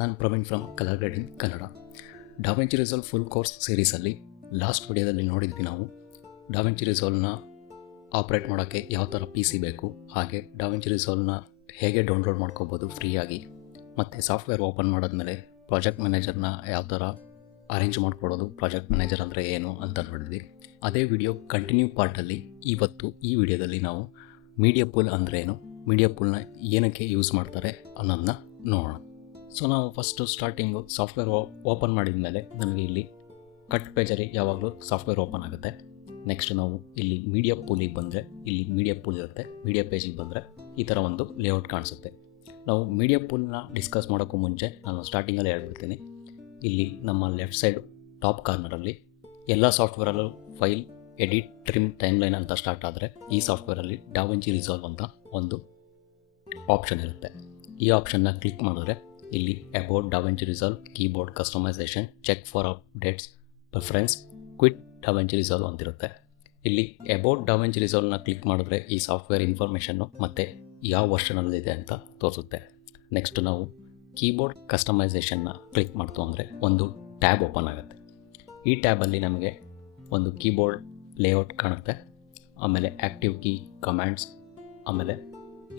ನಾನು Praveen from colour grading Kannada. DaVinci Resolve full course ಸೀರೀಸಲ್ಲಿ last ವಿಡಿಯೋದಲ್ಲಿ ನೋಡಿದ್ವಿ ನಾವು ಡಾವಿಂಚಿ ರಿಸಾಲ್ವ್ನ ಆಪ್ರೇಟ್ ಮಾಡೋಕ್ಕೆ ಯಾವ ಥರ ಪಿ ಸಿ ಬೇಕು, ಹಾಗೆ ಡಾವಿಂಚಿ ರಿಸಾಲ್ವ್ನ ಹೇಗೆ ಡೌನ್ಲೋಡ್ ಮಾಡ್ಕೋಬೋದು ಫ್ರೀಯಾಗಿ, ಮತ್ತು ಸಾಫ್ಟ್ವೇರ್ ಓಪನ್ ಮಾಡಿದ್ಮೇಲೆ ಪ್ರಾಜೆಕ್ಟ್ ಮ್ಯಾನೇಜರ್ನ ಯಾವ ಥರ ಅರೇಂಜ್ ಮಾಡಿಕೊಡೋದು, ಪ್ರಾಜೆಕ್ಟ್ ಮ್ಯಾನೇಜರ್ ಅಂದರೆ ಏನು ಅಂತ ನೋಡಿದ್ವಿ. ಅದೇ ವಿಡಿಯೋ ಕಂಟಿನ್ಯೂ ಪಾರ್ಟಲ್ಲಿ ಇವತ್ತು ಈ ವಿಡಿಯೋದಲ್ಲಿ ನಾವು ಮೀಡಿಯಾ ಪೂಲ್ ಅಂದರೆ ಏನು, ಮೀಡಿಯಾ ಪೂಲ್ನ ಏನಕ್ಕೆ ಯೂಸ್ ಮಾಡ್ತಾರೆ ಅನ್ನೋದನ್ನ ನೋಡೋಣ. ಸೊ ನಾವು ಫಸ್ಟು ಸ್ಟಾರ್ಟಿಂಗು ಸಾಫ್ಟ್ವೇರ್ ಓಪನ್ ಮಾಡಿದ ಮೇಲೆ ನಮಗೆ ಇಲ್ಲಿ ಕಟ್ ಪೇಜಲ್ಲಿ ಯಾವಾಗಲೂ ಸಾಫ್ಟ್ವೇರ್ ಓಪನ್ ಆಗುತ್ತೆ. ನೆಕ್ಸ್ಟ್ ನಾವು ಇಲ್ಲಿ ಮೀಡಿಯಾ ಪೂಲಿಗೆ ಬಂದರೆ ಇಲ್ಲಿ ಮೀಡಿಯಾ ಪೂಲ್ ಇರುತ್ತೆ. ಮೀಡಿಯಾ ಪೇಜಿಗೆ ಬಂದರೆ ಈ ಥರ ಒಂದು ಲೇಔಟ್ ಕಾಣಿಸುತ್ತೆ. ನಾವು ಮೀಡಿಯಾ ಪೂಲ್ನ ಡಿಸ್ಕಸ್ ಮಾಡೋಕ್ಕೂ ಮುಂಚೆ ನಾನು ಸ್ಟಾರ್ಟಿಂಗಲ್ಲಿ ಹೇಳ್ಬಿಡ್ತೀನಿ. ಇಲ್ಲಿ ನಮ್ಮ ಲೆಫ್ಟ್ ಸೈಡ್ ಟಾಪ್ ಕಾರ್ನರಲ್ಲಿ ಎಲ್ಲ ಸಾಫ್ಟ್ವೇರಲ್ಲೂ ಫೈಲ್ ಎಡಿಟ್ ಟ್ರಿಮ್ ಟೈಮ್ಲೈನ್ ಅಂತ ಸ್ಟಾರ್ಟ್ ಆದರೆ ಈ ಸಾಫ್ಟ್ವೇರಲ್ಲಿ ಡಾವಿಂಚಿ ರಿಸಾಲ್ವ್ ಅಂತ ಒಂದು ಆಪ್ಷನ್ ಇರುತ್ತೆ. ಈ ಆಪ್ಷನ್ನ ಕ್ಲಿಕ್ ಮಾಡಿದ್ರೆ ಇಲ್ಲಿ about DaVinci Resolve, keyboard customization, check for updates, preferences, quit DaVinci Resolve ಅಂತಿರುತ್ತೆ. ಇಲ್ಲಿ ಅಬೌಟ್ ಡಾವಿಂಚಿ ರಿಸಾಲ್ವ್ನ ಕ್ಲಿಕ್ ಮಾಡಿದ್ರೆ ಈ ಸಾಫ್ಟ್ವೇರ್ ಇನ್ಫಾರ್ಮೇಷನ್ನು ಮತ್ತು ಯಾವ ವರ್ಷನಲ್ಲಿದೆ ಅಂತ ತೋರಿಸುತ್ತೆ. ನೆಕ್ಸ್ಟ್ ನಾವು ಕೀಬೋರ್ಡ್ ಕಸ್ಟಮೈಸೇಷನ್ನ ಕ್ಲಿಕ್ ಮಾಡ್ತು ಅಂದರೆ ಒಂದು ಟ್ಯಾಬ್ ಓಪನ್ ಆಗುತ್ತೆ. ಈ ಟ್ಯಾಬಲ್ಲಿ ನಮಗೆ ಒಂದು ಕೀಬೋರ್ಡ್ ಲೇಔಟ್ ಕಾಣುತ್ತೆ, ಆಮೇಲೆ ಆ್ಯಕ್ಟಿವ್ ಕೀ, ಕಮ್ಯಾಂಡ್ಸ್, ಆಮೇಲೆ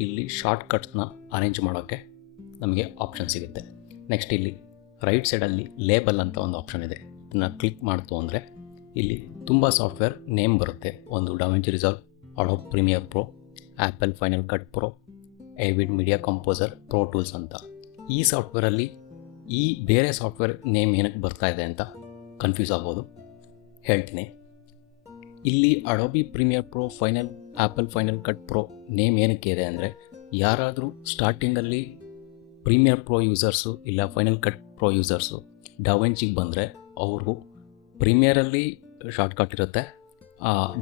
ಇಲ್ಲಿ ಶಾರ್ಟ್ಕಟ್ಸ್ನ ಅರೇಂಜ್ ಮಾಡೋಕ್ಕೆ ನಮಗೆ ಆಪ್ಷನ್ ಸಿಗುತ್ತೆ. ನೆಕ್ಸ್ಟ್ ಇಲ್ಲಿ ರೈಟ್ ಸೈಡಲ್ಲಿ ಲೇಬಲ್ ಅಂತ ಒಂದು ಆಪ್ಷನ್ ಇದೆ. ಇದನ್ನು ಕ್ಲಿಕ್ ಮಾಡ್ತು ಅಂದರೆ ಇಲ್ಲಿ ತುಂಬ ಸಾಫ್ಟ್ವೇರ್ ನೇಮ್ ಬರುತ್ತೆ. ಒಂದು DaVinci Resolve, Adobe Premiere Pro, Apple Final Cut Pro, Avid Media Composer, Pro Tools ಅಂತ. ಈ ಸಾಫ್ಟ್ವೇರಲ್ಲಿ ಈ ಬೇರೆ ಸಾಫ್ಟ್ವೇರ್ ನೇಮ್ ಏನಕ್ಕೆ ಬರ್ತಾ ಇದೆ ಅಂತ ಕನ್ಫ್ಯೂಸ್ ಆಗ್ಬೋದು, ಹೇಳ್ತೀನಿ. ಇಲ್ಲಿ Adobe Premiere Pro, Apple Final Cut Pro name ಏನಕ್ಕೆ ಇದೆ ಅಂದರೆ, ಯಾರಾದರೂ ಸ್ಟಾರ್ಟಿಂಗಲ್ಲಿ ಪ್ರೀಮಿಯರ್ ಪ್ರೋ ಯೂಸರ್ಸು ಇಲ್ಲ ಫೈನಲ್ ಕಟ್ ಪ್ರೋ ಯೂಸರ್ಸು ಡಾವಿಂಚಿಗೆ ಬಂದರೆ ಅವ್ರಿಗೂ ಪ್ರೀಮಿಯರಲ್ಲಿ ಶಾರ್ಟ್ಕಟ್ ಇರುತ್ತೆ,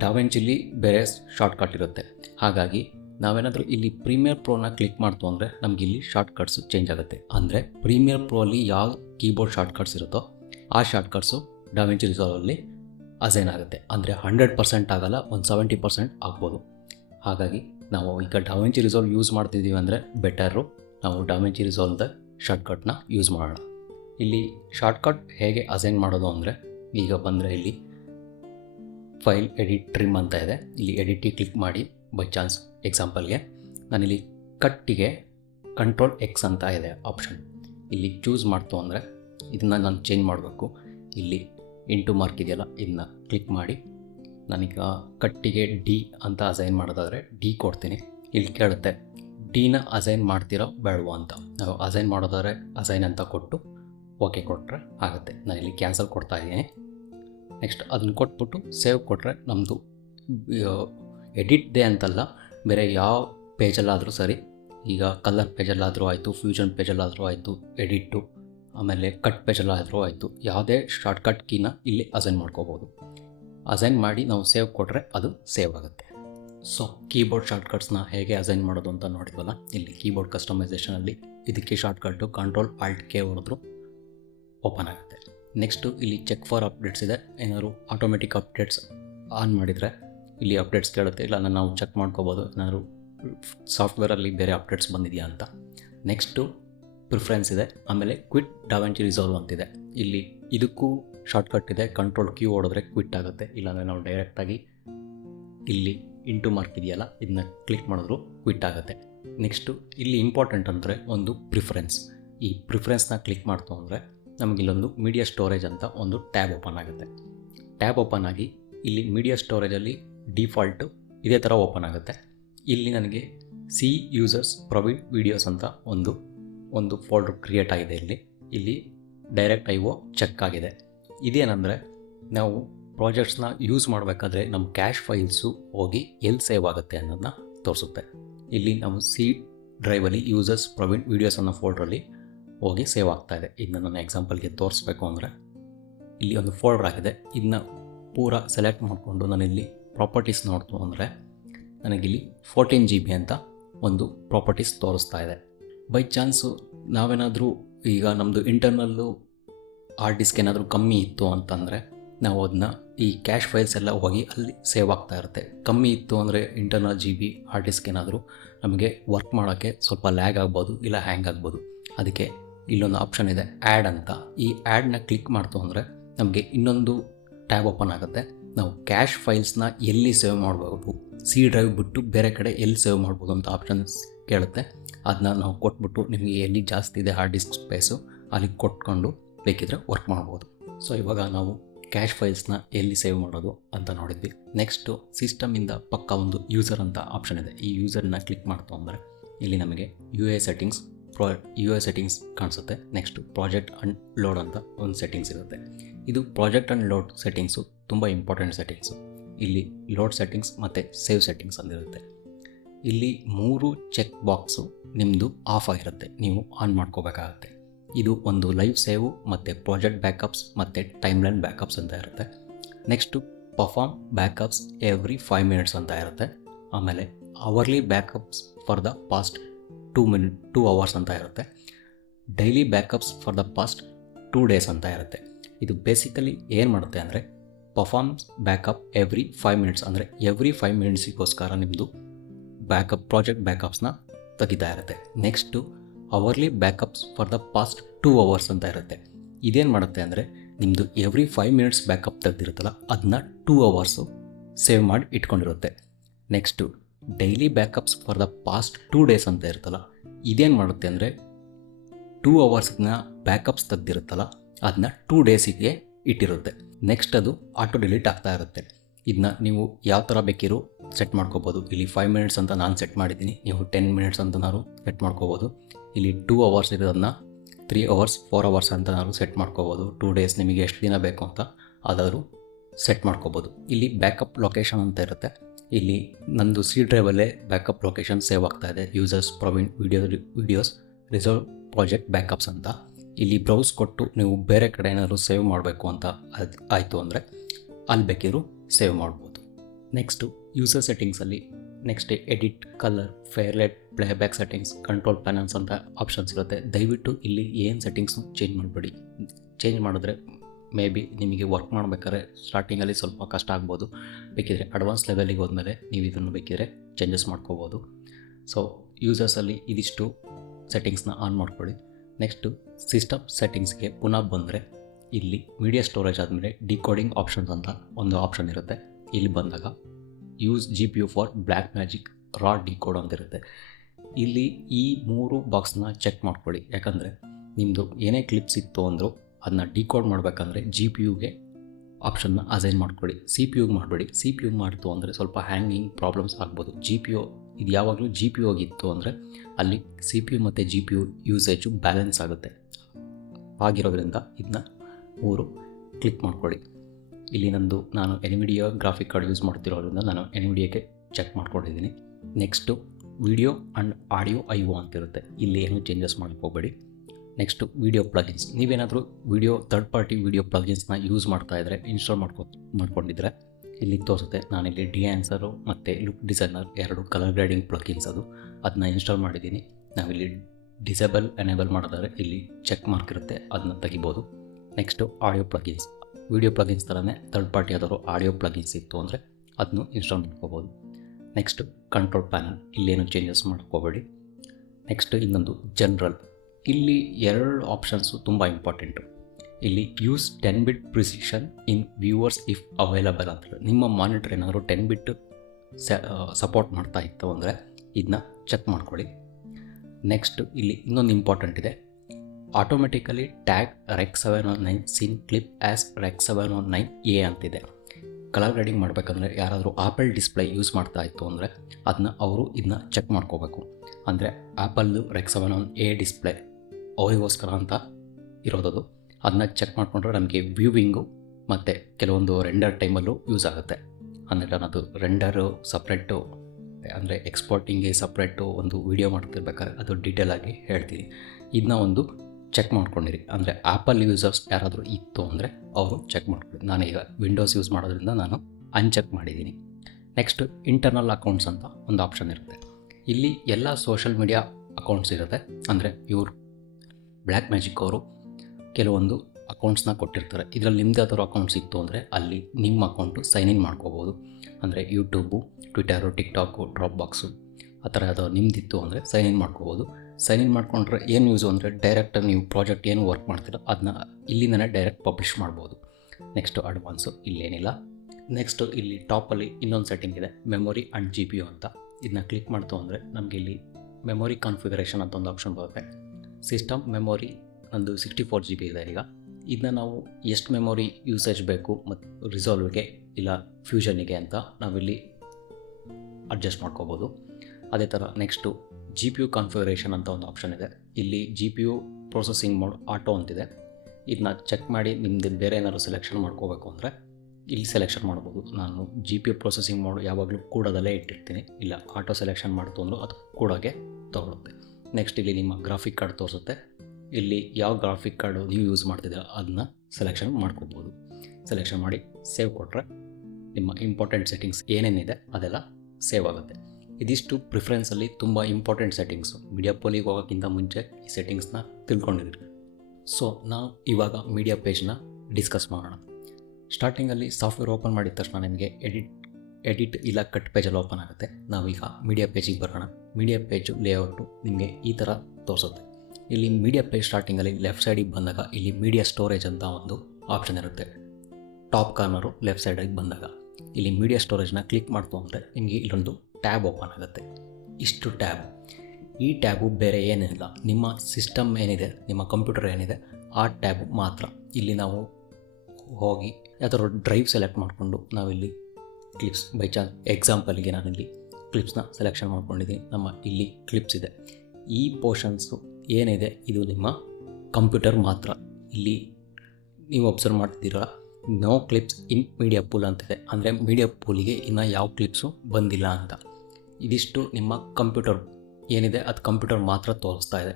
ಡಾವಿಂಚಿಲಿ ಬೇರೆ ಶಾರ್ಟ್ಕಟ್ ಇರುತ್ತೆ. ಹಾಗಾಗಿ ನಾವೇನಾದರೂ ಇಲ್ಲಿ ಪ್ರೀಮಿಯರ್ ಪ್ರೋನ ಕ್ಲಿಕ್ ಮಾಡ್ತು ಅಂದರೆ ನಮಗಿಲ್ಲಿ ಶಾರ್ಟ್ಕಟ್ಸು ಚೇಂಜ್ ಆಗುತ್ತೆ. ಅಂದರೆ ಪ್ರೀಮಿಯರ್ ಪ್ರೋ ಅಲ್ಲಿ ಯಾವ ಕೀಬೋರ್ಡ್ ಶಾರ್ಟ್ಕಟ್ಸ್ ಇರುತ್ತೋ ಆ ಶಾರ್ಟ್ಕಟ್ಸು ಡಾವಿಂಚಿ ರಿಸಾಲ್ವಲ್ಲಿ ಅಸೈನ್ ಆಗುತ್ತೆ. ಅಂದರೆ 100% ಆಗಲ್ಲ, ಒಂದು 70% ಆಗ್ಬೋದು. ಹಾಗಾಗಿ ನಾವು ಈಗ ಡಾವಿಂಚಿ ರಿಸಾಲ್ವ್ ಯೂಸ್ ಮಾಡ್ತಿದ್ದೀವಿ ಅಂದರೆ ಬೆಟರು ನಾವು ಡಾವಿಂಚಿ ರಿಸಾಲ್ವ್ದ ಶಾರ್ಟ್ಕಟ್ನ ಯೂಸ್ ಮಾಡೋಣ. ಇಲ್ಲಿ ಶಾರ್ಟ್ಕಟ್ ಹೇಗೆ ಅಸೈನ್ ಮಾಡೋದು ಅಂದರೆ, ಈಗ ಬಂದರೆ ಇಲ್ಲಿ ಫೈಲ್ ಎಡಿಟ್ ಟ್ರಿಮ್ ಅಂತ ಇದೆ. ಇಲ್ಲಿ ಎಡಿಟಿಗೆ ಕ್ಲಿಕ್ ಮಾಡಿ, ಬೈ ಚಾನ್ಸ್ ಎಕ್ಸಾಂಪಲ್ಗೆ ನಾನಿಲ್ಲಿ ಕಟ್ಟಿಗೆ Ctrl+X ಅಂತ ಇದೆ ಆಪ್ಷನ್. ಇಲ್ಲಿ ಚೂಸ್ ಮಾಡ್ತು ಅಂದರೆ ಇದನ್ನು ನಾನು ಚೇಂಜ್ ಮಾಡಬೇಕು. ಇಲ್ಲಿ ಇಂಟು ಮಾರ್ಕ್ ಇದೆಯಲ್ಲ, ಇದನ್ನ ಕ್ಲಿಕ್ ಮಾಡಿ ನಾನೀಗ ಕಟ್ಟಿಗೆ ಡಿ ಅಂತ ಅಸೈನ್ ಮಾಡೋದಾದರೆ ಡಿ ಕೊಡ್ತೀನಿ. ಇಲ್ಲಿ ಕೇಳುತ್ತೆ ಡಿನ ಅಸೈನ್ ಮಾಡ್ತಿರೋ ಬೇಡವೋ ಅಂತ. ನಾವು ಅಸೈನ್ ಮಾಡೋದಾದರೆ ಅಸೈನ್ ಅಂತ ಕೊಟ್ಟು ಓಕೆ ಕೊಟ್ಟರೆ ಆಗುತ್ತೆ. ನಾನಿಲ್ಲಿ ಕ್ಯಾನ್ಸಲ್ ಕೊಡ್ತಾ ಇದ್ದೀನಿ. ನೆಕ್ಸ್ಟ್ ಅದನ್ನು ಕೊಟ್ಬಿಟ್ಟು ಸೇವ್ ಕೊಟ್ಟರೆ ನಮ್ಮದು ಎಡಿಟ್ ಡೇ ಅಂತಲ್ಲ, ಬೇರೆ ಯಾವ ಪೇಜಲ್ಲಾದರೂ ಸರಿ, ಈಗ ಕಲರ್ ಪೇಜಲ್ಲಾದರೂ ಆಯಿತು, ಫ್ಯೂಷನ್ ಪೇಜಲ್ಲಾದರೂ ಆಯಿತು, ಎಡಿಟ್ಟು, ಆಮೇಲೆ ಕಟ್ ಪೇಜಲ್ಲಾದರೂ ಆಯಿತು, ಯಾವುದೇ ಶಾರ್ಟ್ಕಟ್ ಕೀನ ಇಲ್ಲಿ ಅಸೈನ್ ಮಾಡ್ಕೋಬೋದು. ಅಸೈನ್ ಮಾಡಿ ನಾವು ಸೇವ್ ಕೊಟ್ಟರೆ ಅದು ಸೇವ್ ಆಗುತ್ತೆ. ಸೊ ಕೀಬೋರ್ಡ್ ಶಾರ್ಟ್ಕಟ್ಸ್ನ ಹೇಗೆ ಅಸೈನ್ ಮಾಡೋದು ಅಂತ ನೋಡಿದ್ವಲ್ಲ, ಇಲ್ಲಿ ಕೀಬೋರ್ಡ್ ಕಸ್ಟಮೈಸೇಷನಲ್ಲಿ ಇದಕ್ಕೆ ಶಾರ್ಟ್ಕಟ್ಟು Ctrl+Alt+K ಹೊಡೆದ್ರು ಓಪನ್ ಆಗುತ್ತೆ. ನೆಕ್ಸ್ಟು ಇಲ್ಲಿ ಚೆಕ್ ಫಾರ್ ಅಪ್ಡೇಟ್ಸ್ ಇದೆ. ಏನಾದರೂ ಆಟೋಮೆಟಿಕ್ ಅಪ್ಡೇಟ್ಸ್ ಆನ್ ಮಾಡಿದರೆ ಇಲ್ಲಿ ಅಪ್ಡೇಟ್ಸ್ ಕೇಳುತ್ತೆ, ಇಲ್ಲ ನಾವು ಚೆಕ್ ಮಾಡ್ಕೋಬೋದು ಏನಾದರೂ ಸಾಫ್ಟ್ವೇರಲ್ಲಿ ಬೇರೆ ಅಪ್ಡೇಟ್ಸ್ ಬಂದಿದೆಯಾ ಅಂತ. ನೆಕ್ಸ್ಟು ಪ್ರಿಫರೆನ್ಸ್ ಇದೆ, ಆಮೇಲೆ ಕ್ವಿಟ್ ಡಾವಿಂಚಿ ರಿಸಾಲ್ವ್ ಅಂತಿದೆ. ಇಲ್ಲಿ ಇದಕ್ಕೂ ಶಾರ್ಟ್ಕಟ್ ಇದೆ, Ctrl+Q ಹೊಡೆದ್ರೆ ಕ್ವಿಟ್ ಆಗುತ್ತೆ, ಇಲ್ಲಾಂದರೆ ನಾವು ಡೈರೆಕ್ಟಾಗಿ ಇಲ್ಲಿ ಇಂಟು ಮಾರ್ಕ್ ಇದೆಯಲ್ಲ ಇದನ್ನ ಕ್ಲಿಕ್ ಮಾಡಿದ್ರು ಕ್ವಿಟ್ ಆಗುತ್ತೆ. ನೆಕ್ಸ್ಟು ಇಲ್ಲಿ ಇಂಪಾರ್ಟೆಂಟ್ ಅಂದರೆ ಒಂದು ಪ್ರಿಫರೆನ್ಸ್. ಈ ಪ್ರಿಫರೆನ್ಸ್ನ ಕ್ಲಿಕ್ ಮಾಡ್ತು ಅಂದರೆ ನಮಗಿಲ್ಲೊಂದು ಮೀಡಿಯಾ ಸ್ಟೋರೇಜ್ ಅಂತ ಒಂದು ಟ್ಯಾಬ್ ಓಪನ್ ಆಗುತ್ತೆ. ಟ್ಯಾಬ್ ಓಪನ್ ಆಗಿ ಇಲ್ಲಿ ಮೀಡಿಯಾ ಸ್ಟೋರೇಜಲ್ಲಿ ಡಿಫಾಲ್ಟು ಇದೇ ಥರ ಓಪನ್ ಆಗುತ್ತೆ. ಇಲ್ಲಿ ನನಗೆ ಸಿ ಯೂಸರ್ಸ್ ಪ್ರೊವೈಡ್ ವೀಡಿಯೋಸ್ ಅಂತ ಒಂದು ಫೋಲ್ಡರ್ ಕ್ರಿಯೇಟ್ ಆಗಿದೆ. ಇಲ್ಲಿ ಡೈರೆಕ್ಟ್ IO ಚೆಕ್ ಆಗಿದೆ. ಇದೇನೆಂದರೆ ನಾವು ಪ್ರಾಜೆಕ್ಟ್ಸ್ನ ಯೂಸ್ ಮಾಡಬೇಕಾದ್ರೆ ನಮ್ಮ ಕ್ಯಾಶ್ ಫೈಲ್ಸು ಹೋಗಿ ಎಲ್ಲಿ ಸೇವ್ ಆಗುತ್ತೆ ಅನ್ನೋದನ್ನ ತೋರಿಸುತ್ತೆ. ಇಲ್ಲಿ ನಾವು ಸಿ ಡ್ರೈವಲ್ಲಿ ಯೂಸರ್ಸ್ ಪ್ರೊವೈಡ್ ವೀಡಿಯೋಸ್ ಅನ್ನೋ ಫೋಲ್ಡ್ರಲ್ಲಿ ಹೋಗಿ ಸೇವ್ ಆಗ್ತಾಯಿದೆ. ಇದನ್ನ ನಾನು ಎಕ್ಸಾಂಪಲ್ಗೆ ತೋರಿಸ್ಬೇಕು ಅಂದರೆ ಇಲ್ಲಿ ಒಂದು ಫೋಲ್ಡರ್ ಆಗಿದೆ. ಇದನ್ನ ಪೂರ ಸೆಲೆಕ್ಟ್ ಮಾಡಿಕೊಂಡು ನಾನಿಲ್ಲಿ ಪ್ರಾಪರ್ಟೀಸ್ ನೋಡ್ತು ಅಂದರೆ ನನಗಿಲ್ಲಿ 14 GB ಅಂತ ಒಂದು ಪ್ರಾಪರ್ಟೀಸ್ ತೋರಿಸ್ತಾ ಇದೆ. ಬೈ ಚಾನ್ಸು ನಾವೇನಾದರೂ ಈಗ ನಮ್ಮದು ಇಂಟರ್ನಲ್ಲು ಹಾರ್ಡ್ ಡಿಸ್ಕ್ ಏನಾದರೂ ಕಮ್ಮಿ ಇತ್ತು ಅಂತಂದರೆ ನಾವು ಅದನ್ನ ಈ ಕ್ಯಾಶ್ ಫೈಲ್ಸ್ ಎಲ್ಲ ಹೋಗಿ ಅಲ್ಲಿ ಸೇವ್ ಆಗ್ತಾ ಇರುತ್ತೆ. ಕಮ್ಮಿ ಇತ್ತು ಅಂದರೆ ಇಂಟರ್ನಲ್ GB ಹಾರ್ಡ್ ಡಿಸ್ಕ್ ಏನಾದರೂ ನಮಗೆ ವರ್ಕ್ ಮಾಡೋಕ್ಕೆ ಸ್ವಲ್ಪ ಲ್ಯಾಗ್ ಆಗ್ಬೋದು, ಇಲ್ಲ ಹ್ಯಾಂಗ್ ಆಗ್ಬೋದು. ಅದಕ್ಕೆ ಇಲ್ಲೊಂದು ಆಪ್ಷನ್ ಇದೆ ಆ್ಯಡ್ ಅಂತ. ಈ ಆ್ಯಡ್ನ ಕ್ಲಿಕ್ ಮಾಡ್ತು ಅಂದರೆ ನಮಗೆ ಇನ್ನೊಂದು ಟ್ಯಾಬ್ ಓಪನ್ ಆಗುತ್ತೆ. ನಾವು ಕ್ಯಾಶ್ ಫೈಲ್ಸ್ನ ಎಲ್ಲಿ ಸೇವ್ ಮಾಡ್ಬೋದು, ಸಿ ಡ್ರೈವ್ ಬಿಟ್ಟು ಬೇರೆ ಕಡೆ ಎಲ್ಲಿ ಸೇವ್ ಮಾಡ್ಬೋದು ಅಂತ ಆಪ್ಷನ್ಸ್ ಕೇಳುತ್ತೆ. ಅದನ್ನ ನಾವು ಕೊಟ್ಬಿಟ್ಟು ನಿಮಗೆ ಎಲ್ಲಿ ಜಾಸ್ತಿ ಇದೆ ಹಾರ್ಡ್ ಡಿಸ್ಕ್ ಸ್ಪೇಸು ಅಲ್ಲಿಗೆ ಕೊಟ್ಕೊಂಡು ಬೇಕಿದ್ರೆ ವರ್ಕ್ ಮಾಡ್ಬೋದು. ಸೊ ಇವಾಗ ನಾವು ಕ್ಯಾಶ್ ಫೈಲ್ಸ್ನ ಎಲ್ಲಿ ಸೇವ್ ಮಾಡೋದು ಅಂತ ನೋಡಿದ್ವಿ. ನೆಕ್ಸ್ಟು ಸಿಸ್ಟಮಿಂದ ಪಕ್ಕ ಒಂದು ಯೂಸರ್ ಅಂತ ಆಪ್ಷನ್ ಇದೆ. ಈ ಯೂಸರ್ನ ಕ್ಲಿಕ್ ಮಾಡ್ತು ಅಂದರೆ ಇಲ್ಲಿ ನಮಗೆ ಯು ಎ ಸೆಟ್ಟಿಂಗ್ಸ್ ಕಾಣಿಸುತ್ತೆ. ನೆಕ್ಸ್ಟು ಪ್ರಾಜೆಕ್ಟ್ ಆ್ಯಂಡ್ ಲೋಡ್ ಅಂತ ಒಂದು ಸೆಟ್ಟಿಂಗ್ಸ್ ಇರುತ್ತೆ. ಇದು ಪ್ರಾಜೆಕ್ಟ್ ಆ್ಯಂಡ್ ಲೋಡ್ ಸೆಟ್ಟಿಂಗ್ಸು ತುಂಬ ಇಂಪಾರ್ಟೆಂಟ್ ಸೆಟ್ಟಿಂಗ್ಸು. ಇಲ್ಲಿ ಲೋಡ್ ಸೆಟ್ಟಿಂಗ್ಸ್ ಮತ್ತು ಸೇವ್ ಸೆಟ್ಟಿಂಗ್ಸ್ ಅಂದಿರುತ್ತೆ. ಇಲ್ಲಿ 3 ಚೆಕ್ ಬಾಕ್ಸು ನಿಮ್ಮದು ಆಫ್ ಆಗಿರುತ್ತೆ, ನೀವು ಆನ್ ಮಾಡ್ಕೋಬೇಕಾಗತ್ತೆ. ಇದು ಒಂದು ಲೈವ್ ಸೇವು ಮತ್ತು ಪ್ರಾಜೆಕ್ಟ್ ಬ್ಯಾಕಪ್ಸ್ ಮತ್ತು ಟೈಮ್ಲೈನ್ ಬ್ಯಾಕಪ್ಸ್ ಅಂತ ಇರುತ್ತೆ. Next perform backups every 5 minutes ಅಂತ ಇರುತ್ತೆ. ಆಮೇಲೆ hourly backups for the past 2 hours ಅಂತ ಇರುತ್ತೆ. Daily backups for the past 2 days ಅಂತ ಇರುತ್ತೆ. ಇದು ಬೇಸಿಕಲಿ ಏನು ಮಾಡುತ್ತೆ ಅಂದರೆ ಪರ್ಫಾರ್ಮ್ಸ್ ಬ್ಯಾಕಪ್ ಎವ್ರಿ 5 ಮಿನಿಟ್ಸ್ ಅಂದರೆ ಎವ್ರಿ 5 ಮಿನಿಟ್ಸಿಗೋಸ್ಕರ ನಿಮ್ಮದು ಪ್ರಾಜೆಕ್ಟ್ ಬ್ಯಾಕಪ್ಸ್ನ ತೆಗಿತಾ ಇರುತ್ತೆ. Next hourly backups for the past 2 hours ಅಂತ ಇರುತ್ತೆ. ಇದೇನು ಮಾಡುತ್ತೆ ಅಂದರೆ ನಿಮ್ಮದು ಎವ್ರಿ 5 ಮಿನಿಟ್ಸ್ ಬ್ಯಾಕಪ್ ತೆಗೆದಿರುತ್ತಲ್ಲ ಅದನ್ನ 2 ಅವರ್ಸು ಸೇವ್ ಮಾಡಿ ಇಟ್ಕೊಂಡಿರುತ್ತೆ. Next daily backups for the past 2 days ಅಂತ ಇರುತ್ತಲ್ಲ, ಇದೇನು ಮಾಡುತ್ತೆ ಅಂದರೆ 2 ಅವರ್ಸ್ನ ಬ್ಯಾಕಪ್ಸ್ ತೆಗೆದಿರುತ್ತಲ್ಲ ಅದನ್ನ 2 ಡೇಸಿಗೆ ಇಟ್ಟಿರುತ್ತೆ. ನೆಕ್ಸ್ಟ್ ಅದು ಆಟೋ ಡಿಲೀಟ್ ಆಗ್ತಾ ಇರುತ್ತೆ. ಇದನ್ನ ನೀವು ಯಾವ ಥರ ಬೇಕಿರೋ ಸೆಟ್ ಮಾಡ್ಕೋಬೋದು. ಇಲ್ಲಿ 5 ಮಿನಿಟ್ಸ್ ಅಂತ ನಾನು ಸೆಟ್ ಮಾಡಿದ್ದೀನಿ, ನೀವು 10 ಮಿನಿಟ್ಸ್ ಅಂತ ನಾನು ಸೆಟ್ ಮಾಡ್ಕೋಬೋದು. ಇಲ್ಲಿ 2 ಅವರ್ಸ್ ಇರೋದನ್ನ 3 ಅವರ್ಸ್ 4 ಅವರ್ಸ್ ಅಂತ ನಾನು ಸೆಟ್ ಮಾಡ್ಕೋಬೋದು. 2 ಡೇಸ್ ನಿಮಗೆ ಎಷ್ಟು ದಿನ ಬೇಕು ಅಂತ ಅದಾದರೂ ಸೆಟ್ ಮಾಡ್ಕೋಬೋದು. ಇಲ್ಲಿ ಬ್ಯಾಕಪ್ ಲೊಕೇಶನ್ ಅಂತ ಇರುತ್ತೆ. ಇಲ್ಲಿ ನಂದು ಸಿ ಡ್ರೈವಲ್ಲೇ ಬ್ಯಾಕಪ್ ಲೊಕೇಶನ್ ಸೇವ್ ಆಗ್ತಾ ಇದೆ. Users Praveen videos reserve project backups ಅಂತ. ಇಲ್ಲಿ ಬ್ರೌಸ್ ಕೊಟ್ಟು ನೀವು ಬೇರೆ ಕಡೆ ಏನಾದರೂ ಸೇವ್ ಮಾಡಬೇಕು ಅಂತ ಆಯಿತು ಅಂದರೆ ಅಲ್ಲಿ ಬೇಕಿದ್ರು ಸೇವ್ ಮಾಡ್ಬೋದು. ನೆಕ್ಸ್ಟು ಯೂಸರ್ ಸೆಟ್ಟಿಂಗ್ಸಲ್ಲಿ next edit, colour, Fairlight, playback settings, control panels ಅಂತ ಆಪ್ಷನ್ಸ್ ಇರುತ್ತೆ. ದಯವಿಟ್ಟು ಇಲ್ಲಿ ಏನು ಸೆಟ್ಟಿಂಗ್ಸ್ನು ಚೇಂಜ್ ಮಾಡಬೇಡಿ. ಚೇಂಜ್ ಮಾಡಿದ್ರೆ ಮೇ ಬಿ ನಿಮಗೆ ವರ್ಕ್ ಮಾಡಬೇಕಾದ್ರೆ ಸ್ಟಾರ್ಟಿಂಗಲ್ಲಿ ಸ್ವಲ್ಪ ಕಷ್ಟ ಆಗ್ಬೋದು. ಬೇಕಿದ್ರೆ ಅಡ್ವಾನ್ಸ್ ಲೆವೆಲಿಗೆ ಹೋದ್ಮೇಲೆ ನೀವು ಇದನ್ನು ಬೇಕಿದ್ರೆ ಚೇಂಜಸ್ ಮಾಡ್ಕೋಬೋದು. ಸೊ ಯೂಸರ್ಸಲ್ಲಿ ಇದಿಷ್ಟು ಸೆಟ್ಟಿಂಗ್ಸ್ನ ಆನ್ ಮಾಡ್ಕೊಳ್ಳಿ. ನೆಕ್ಸ್ಟು ಸಿಸ್ಟಮ್ ಸೆಟ್ಟಿಂಗ್ಸ್ಗೆ ಪುನಃ ಬಂದರೆ ಇಲ್ಲಿ ಮೀಡಿಯಾ ಸ್ಟೋರೇಜ್ ಆದಮೇಲೆ ಡಿಕೋಡಿಂಗ್ ಆಪ್ಷನ್ಸ್ ಅಂತ ಒಂದು ಆಪ್ಷನ್ ಇರುತ್ತೆ. ಇಲ್ಲಿ ಬಂದಾಗ use GPU for Blackmagic ರಾ ಡಿಕೋಡ್ ಅಂತಿರುತ್ತೆ. ಇಲ್ಲಿ ಈ 3 ಬಾಕ್ಸ್ನ ಚೆಕ್ ಮಾಡ್ಕೊಳ್ಳಿ. ಯಾಕಂದರೆ ನಿಮ್ಮದು ಏನೇ ಕ್ಲಿಪ್ಸ್ ಇತ್ತು ಅಂದರೂ ಅದನ್ನ ಡಿಕೋಡ್ ಮಾಡಬೇಕಂದ್ರೆ GPUಗೆ ಆಪ್ಷನ್ನ ಅಸೈನ್ ಮಾಡ್ಕೊಳ್ಳಿ. CPU ಮಾಡಬೇಡಿ. CPU ಮಾಡ್ತು ಅಂದರೆ ಸ್ವಲ್ಪ ಹ್ಯಾಂಗಿಂಗ್ ಪ್ರಾಬ್ಲಮ್ಸ್ ಆಗ್ಬೋದು. GPU ಇದು ಯಾವಾಗಲೂ GPU ಆಗಿತ್ತು ಅಂದರೆ ಅಲ್ಲಿ CPU ಮತ್ತು GPU ಯೂಸೇಜು ಬ್ಯಾಲೆನ್ಸ್ ಆಗುತ್ತೆ. ಆಗಿರೋದ್ರಿಂದ ಇದನ್ನ 3 ಕ್ಲಿಕ್ ಮಾಡ್ಕೊಳ್ಳಿ. ಇಲ್ಲಿ ನಾನು NVIDIA ಗ್ರಾಫಿಕ್ ಕಾರ್ಡ್ ಯೂಸ್ ಮಾಡ್ತಿರೋದ್ರಿಂದ ನಾನು NVIDIAಗೆ ಚೆಕ್ ಮಾಡ್ಕೊಂಡಿದ್ದೀನಿ. Next video and audio IO ಅಂತಿರುತ್ತೆ. ಇಲ್ಲಿ ಏನೂ ಚೇಂಜಸ್ ಹೋಗಬೇಡಿ. Next video plugins. ನೀವೇನಾದರೂ ಥರ್ಡ್ ಪಾರ್ಟಿ ವಿಡಿಯೋ ಪ್ಲಗಿನ್ಸ್ನ ಯೂಸ್ ಮಾಡ್ತಾಯಿದ್ರೆ ಇನ್ಸ್ಟಾಲ್ ಮಾಡ್ಕೊಂಡಿದ್ರೆ ಇಲ್ಲಿ ತೋರಿಸುತ್ತೆ. ನಾನಿಲ್ಲಿ ಡಿಆನ್ಸರು ಮತ್ತು look designer 2 colour grading plugins ಅದನ್ನ ಇನ್ಸ್ಟಾಲ್ ಮಾಡಿದ್ದೀನಿ. ನಾವಿಲ್ಲಿ ಡಿಸೇಬಲ್ ಎನೇಬಲ್ ಮಾಡಿದ್ರೆ ಇಲ್ಲಿ ಚೆಕ್ ಮಾರ್ಕ್ ಇರುತ್ತೆ, ಅದನ್ನ ತೆಗಿಬೋದು. Next audio plugins. Video plugins ಥರನೇ ಥರ್ಡ್ ಪಾರ್ಟಿ ಯಾವ್ದಾದ್ರು ಆಡಿಯೋ ಪ್ಲಗಿನ್ಸ್ ಇತ್ತು ಅಂದರೆ ಅದನ್ನು ಇನ್ಸ್ಟಾಲ್ ಮಾಡ್ಕೋಬೋದು. Next control panel. ಇಲ್ಲೇನು ಚೇಂಜಸ್ ಮಾಡ್ಕೋಬೇಡಿ. ನೆಕ್ಸ್ಟು ಇನ್ನೊಂದು ಜನರಲ್. ಇಲ್ಲಿ 2 ಆಪ್ಷನ್ಸು ತುಂಬ ಇಂಪಾರ್ಟೆಂಟು. ಇಲ್ಲಿ use 10 bit precision in viewers if available ಅಂತ. ನಿಮ್ಮ ಮಾನಿಟರ್ ಏನಾದರೂ 10 ಬಿಟ್ ಸಪೋರ್ಟ್ ಮಾಡ್ತಾ ಇತ್ತು ಅಂದರೆ ಇದನ್ನ ಚೆಕ್ ಮಾಡ್ಕೊಳ್ಳಿ. ನೆಕ್ಸ್ಟ್ ಇಲ್ಲಿ ಇನ್ನೊಂದು ಇಂಪಾರ್ಟೆಂಟ್ ಇದೆ. ಆಟೋಮೆಟಿಕಲಿ ಟ್ಯಾಗ್ ರೆಕ್ 709 ಸಿನ್ ಕ್ಲಿಪ್ ಆ್ಯಸ್ ರೆಕ್ 709A ಅಂತಿದೆ. ಕಲರ್ ಗ್ರೇಡಿಂಗ್ ಮಾಡಬೇಕಂದ್ರೆ ಯಾರಾದರೂ ಆಪಲ್ ಡಿಸ್ಪ್ಲೇ ಯೂಸ್ ಮಾಡ್ತಾ ಇತ್ತು ಅಂದರೆ ಇದನ್ನ ಚೆಕ್ ಮಾಡ್ಕೋಬೇಕು. ಅಂದರೆ ಆಪಲ್ದು ರೆಕ್ 709A ಡಿಸ್ಪ್ಲೇ ಅವರಿಗೋಸ್ಕರ ಅಂತ ಇರೋದದು. ಅದನ್ನ ಚೆಕ್ ಮಾಡಿಕೊಂಡ್ರೆ ನಮಗೆ ವ್ಯೂವಿಂಗು ಮತ್ತು ಕೆಲವೊಂದು ರೆಂಡರ್ ಟೈಮಲ್ಲೂ ಯೂಸ್ ಆಗುತ್ತೆ. ಅಂದರೆ ನಾನದು ರೆಂಡರು ಸಪ್ರೇಟು, ಅಂದರೆ ಎಕ್ಸ್ಪೋರ್ಟಿಂಗ್ಗೆ ಸಪ್ರೇಟು ಒಂದು ವೀಡಿಯೋ ಮಾಡ್ತಿರ್ಬೇಕಾದ್ರೆ ಅದು ಡೀಟೇಲಾಗಿ ಹೇಳ್ತೀನಿ. ಇದನ್ನ ಒಂದು ಚೆಕ್ ಮಾಡ್ಕೊಂಡಿರಿ. ಅಂದರೆ ಆ್ಯಪಲ್ ಯೂಸರ್ಸ್ ಯಾರಾದರೂ ಇತ್ತು ಅಂದರೆ ಅವರು ಚೆಕ್ ಮಾಡ್ಕೊಳ್ಳಿ. ನಾನೀಗ ವಿಂಡೋಸ್ ಯೂಸ್ ಮಾಡೋದ್ರಿಂದ ನಾನು ಅನ್ಚೆಕ್ ಮಾಡಿದ್ದೀನಿ. ನೆಕ್ಸ್ಟ್ ಇಂಟರ್ನಲ್ ಅಕೌಂಟ್ಸ್ ಅಂತ ಒಂದು ಆಪ್ಷನ್ ಇರುತ್ತೆ. ಇಲ್ಲಿ ಎಲ್ಲ ಸೋಷಲ್ ಮೀಡಿಯಾ ಅಕೌಂಟ್ಸ್ ಇರುತ್ತೆ. ಅಂದರೆ ಇವರು ಬ್ಲ್ಯಾಕ್ ಮ್ಯಾಜಿಕ್ ಅವರು ಕೆಲವೊಂದು ಅಕೌಂಟ್ಸ್ನ ಕೊಟ್ಟಿರ್ತಾರೆ. ಇದರಲ್ಲಿ ನಿಮ್ಮದೇ ಯಾವ್ದಾದ್ರು ಅಕೌಂಟ್ಸ್ ಇತ್ತು ಅಂದರೆ ಅಲ್ಲಿ ನಿಮ್ಮ ಅಕೌಂಟು ಸೈನ್ ಇನ್ ಮಾಡ್ಕೋಬೋದು. ಅಂದರೆ YouTube, Twitter, TikTok, drop box ಆ ಥರ ಯಾವ್ದಾದ್ರು ನಿಮ್ಮದಿತ್ತು ಅಂದರೆ ಸೈನ್ ಇನ್ ಮಾಡ್ಕೋಬೋದು. ಸೈನ್ ಇನ್ ಮಾಡ್ಕೊಂಡ್ರೆ ಏನು ಯೂಸು ಅಂದರೆ ಡೈರೆಕ್ಟಾಗಿ ನೀವು ಪ್ರಾಜೆಕ್ಟ್ ಏನು ವರ್ಕ್ ಮಾಡ್ತೀರೋ ಅದನ್ನ ಇಲ್ಲಿಂದನೇ ಡೈರೆಕ್ಟ್ ಪಬ್ಲಿಷ್ ಮಾಡ್ಬೋದು. ನೆಕ್ಸ್ಟು ಅಡ್ವಾನ್ಸು ಇಲ್ಲೇನಿಲ್ಲ. ನೆಕ್ಸ್ಟು ಇಲ್ಲಿ ಟಾಪಲ್ಲಿ ಇನ್ನೊಂದು ಸೆಟ್ಟಿಂಗ್ ಇದೆ, ಮೆಮೊರಿ ಆ್ಯಂಡ್ GPU ಅಂತ. ಇದನ್ನ ಕ್ಲಿಕ್ ಮಾಡ್ತು ಅಂದರೆ ನಮಗೆ ಇಲ್ಲಿ ಮೆಮೊರಿ ಕಾನ್ಫಿಗರೇಷನ್ ಅಂತ ಒಂದು ಆಪ್ಷನ್ ಬರುತ್ತೆ. ಸಿಸ್ಟಮ್ ಮೆಮೊರಿ ನಂದು 64 GB ಇದೆ. ಈಗ ಇದನ್ನ ನಾವು ಎಷ್ಟು ಮೆಮೊರಿ ಯೂಸೇಜ್ ಬೇಕು ಮತ್ತು ರಿಸಾಲ್ವ್ಗೆ ಇಲ್ಲ ಫ್ಯೂಷನಿಗೆ ಅಂತ ನಾವಿಲ್ಲಿ ಅಡ್ಜಸ್ಟ್ ಮಾಡ್ಕೋಬೋದು. ಅದೇ ಥರ ನೆಕ್ಸ್ಟು GPU ಕಾನ್ಫಿಗರೇಷನ್ ಅಂತ ಒಂದು ಆಪ್ಷನ್ ಇದೆ. ಇಲ್ಲಿ GPU ಪ್ರೊಸೆಸಿಂಗ್ ಮೋಡ್ ಆಟೋ ಅಂತಿದೆ. ಇದನ್ನ ಚೆಕ್ ಮಾಡಿ ನಿಮ್ಮದು ಬೇರೆ ಏನಾದ್ರು ಸೆಲೆಕ್ಷನ್ ಮಾಡ್ಕೋಬೇಕು ಅಂದರೆ ಇಲ್ಲಿ ಸೆಲೆಕ್ಷನ್ ಮಾಡ್ಬೋದು. ನಾನು GPU ಪ್ರೊಸೆಸಿಂಗ್ ಮೋಡ್ ಯಾವಾಗಲೂ ಕೂಡದಲ್ಲೇ ಇಟ್ಟಿರ್ತೀನಿ, ಇಲ್ಲ ಆಟೋ ಸೆಲೆಕ್ಷನ್ ಮಾಡ್ತು ಅಂದರೂ ಅದು ಕೂಡೋಕ್ಕೆ ತೊಗೊಳುತ್ತೆ. ನೆಕ್ಸ್ಟ್ ಇಲ್ಲಿ ನಿಮ್ಮ ಗ್ರಾಫಿಕ್ ಕಾರ್ಡ್ ತೋರಿಸುತ್ತೆ. ಇಲ್ಲಿ ಯಾವ ಗ್ರಾಫಿಕ್ ಕಾರ್ಡು ನೀವು ಯೂಸ್ ಮಾಡ್ತಿದ್ದೀರ ಅದನ್ನ ಸೆಲೆಕ್ಷನ್ ಮಾಡ್ಕೋಬೋದು. ಸೆಲೆಕ್ಷನ್ ಮಾಡಿ ಸೇವ್ ಕೊಟ್ಟರೆ ನಿಮ್ಮ ಇಂಪಾರ್ಟೆಂಟ್ ಸೆಟ್ಟಿಂಗ್ಸ್ ಏನೇನಿದೆ ಅದೆಲ್ಲ ಸೇವ್ ಆಗುತ್ತೆ. ಇದಿಷ್ಟು ಪ್ರಿಫರೆನ್ಸಲ್ಲಿ ತುಂಬ ಇಂಪಾರ್ಟೆಂಟ್ ಸೆಟ್ಟಿಂಗ್ಸು. ಮೀಡಿಯಾ ಪೋಲಿಗೆ ಹೋಗೋಕ್ಕಿಂತ ಮುಂಚೆ ಈ ಸೆಟ್ಟಿಂಗ್ಸ್ನ ತಿಳ್ಕೊಂಡಿದ್ದೀರಿ. ಸೊ ನಾವು ಇವಾಗ ಮೀಡಿಯಾ ಪೇಜ್ನ ಡಿಸ್ಕಸ್ ಮಾಡೋಣ. ಸ್ಟಾರ್ಟಿಂಗಲ್ಲಿ ಸಾಫ್ಟ್ವೇರ್ ಓಪನ್ ಮಾಡಿದ ತಕ್ಷಣ ನಿಮಗೆ ಎಡಿಟ್ ಇಲ್ಲ ಕಟ್ ಪೇಜಲ್ಲಿ ಓಪನ್ ಆಗುತ್ತೆ. ನಾವೀಗ ಮೀಡಿಯಾ ಪೇಜಿಗೆ ಬರೋಣ. ಮೀಡಿಯಾ ಪೇಜು ಲೇಔಟು ನಿಮಗೆ ಈ ಥರ ತೋರಿಸುತ್ತೆ. ಇಲ್ಲಿ ಮೀಡಿಯಾ ಪೇಜ್ ಸ್ಟಾರ್ಟಿಂಗಲ್ಲಿ ಲೆಫ್ಟ್ ಸೈಡಿಗೆ ಬಂದಾಗ ಇಲ್ಲಿ ಮೀಡಿಯಾ ಸ್ಟೋರೇಜ್ ಅಂತ ಒಂದು ಆಪ್ಷನ್ ಇರುತ್ತೆ. ಟಾಪ್ ಕಾರ್ನರು ಲೆಫ್ಟ್ ಸೈಡಿಗೆ ಬಂದಾಗ ಇಲ್ಲಿ ಮೀಡಿಯಾ ಸ್ಟೋರೇಜ್ನ ಕ್ಲಿಕ್ ಮಾಡ್ತು ಅಂದರೆ ನಿಮಗೆ ಇಲ್ಲೊಂದು ಟ್ಯಾಬ್ ಓಪನ್ ಆಗುತ್ತೆ. ಇಷ್ಟು ಟ್ಯಾಬ್. ಈ ಟ್ಯಾಬು ಬೇರೆ ಏನಿಲ್ಲ, ನಿಮ್ಮ ಸಿಸ್ಟಮ್ ಏನಿದೆ, ನಿಮ್ಮ ಕಂಪ್ಯೂಟರ್ ಏನಿದೆ ಆ ಟ್ಯಾಬ್ ಮಾತ್ರ. ಇಲ್ಲಿ ನಾವು ಹೋಗಿ ಯಾವ್ದಾದ್ರು ಡ್ರೈವ್ ಸೆಲೆಕ್ಟ್ ಮಾಡಿಕೊಂಡು ನಾವಿಲ್ಲಿ ಕ್ಲಿಪ್ಸ್ ಬೈ ಚಾನ್ಸ್ ಎಕ್ಸಾಂಪಲ್ಗೆ ನಾನಿಲ್ಲಿ ಕ್ಲಿಪ್ಸ್ನ ಸೆಲೆಕ್ಷನ್ ಮಾಡ್ಕೊಂಡಿದ್ದೀನಿ. ನಮ್ಮ ಇಲ್ಲಿ ಕ್ಲಿಪ್ಸ್ ಇದೆ. ಈ ಪೋರ್ಷನ್ಸು ಏನಿದೆ ಇದು ನಿಮ್ಮ ಕಂಪ್ಯೂಟರ್ ಮಾತ್ರ. ಇಲ್ಲಿ ನೀವು ಅಬ್ಸರ್ವ್ ಮಾಡ್ತಿದ್ದೀರ no clips in media pool ಅಂತಿದೆ. ಅಂದರೆ ಮೀಡಿಯಾ ಪೂಲಿಗೆ ಇನ್ನು ಯಾವ ಕ್ಲಿಪ್ಸು ಬಂದಿಲ್ಲ ಅಂತ. ಇದಿಷ್ಟು ನಿಮ್ಮ ಕಂಪ್ಯೂಟರ್ ಏನಿದೆ ಅದು ಕಂಪ್ಯೂಟರ್ ಮಾತ್ರ ತೋರಿಸ್ತಾ ಇದೆ.